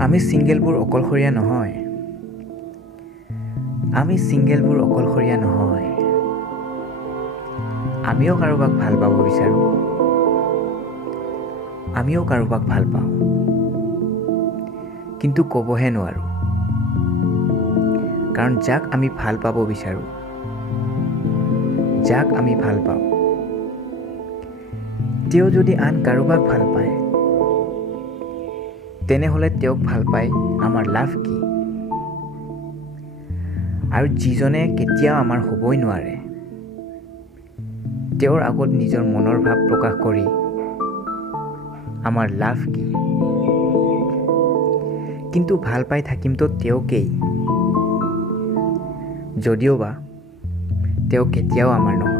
আমি ছিংগেলবোৰ অকলশৰীয়া নহয়। আমিও কাৰোবাক ভাল পাব বিচাৰোঁ। আমিও কাৰোবাক ভাল পাওঁ, কিন্তু ক'বহে নোৱাৰোঁ। কাৰণ যাক আমি ভাল পাব বিচাৰোঁ, যাক আমি ভাল পাওঁ, তেওঁ যদি আন কাৰোবাক ভাল পায়, তেনেহ'লে তেওঁক ভাল পাই আমাৰ লাভ কি? আৰু যিজনে কেতিয়াও আমাৰ হ'বই নোৱাৰে, তেওঁৰ আগত নিজৰ মনৰ ভাৱ প্ৰকাশ কৰি আমাৰ লাভ কি? কিন্তু ভাল পাই থাকিমতো তেওঁকেই, যদিওবা তেওঁ কেতিয়াও আমাৰ নহয়।